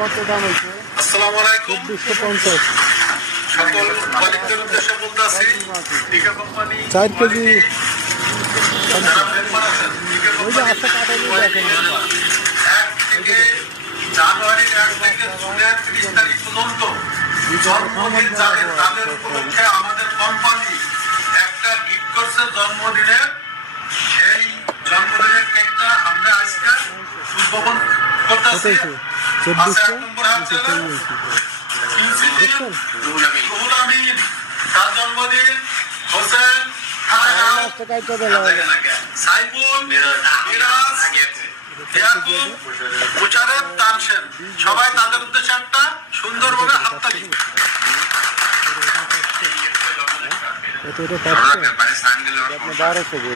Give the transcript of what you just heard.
কত দাম হয়েছে? আসসালামু আলাইকুম। 2450। সকল মালিকদের উদ্দেশ্যে বলতে আছি, টিকা কোম্পানি 4 কেজি। যারা মেম্বার আছেন, টিকা ওই যে কোম্পানি আস্তে কাটাইলে দেখেন। 1 থেকে জানুয়ারির 1 থেকে জুনের 30 তারিখ পর্যন্ত জন্মদিন যাদের তাদের উপলক্ষে আমাদের কোম্পানি একটা গিফট করছে জন্মদিনের। সেই জন্মদিনের কেকটা আমরা আজকে উদ্ভাবন করতেছি। আছে 1 নম্বর হাজার রুহুল আমিন, তার জন্মদিন। হোসেন সাইফুল, মিরাজ, ইয়াকুব, মুশাররফ, তানসেন, সবাই তাদের উদ্দেশ্যে একটা সুন্দরভাবে হাততালি। এটা 1200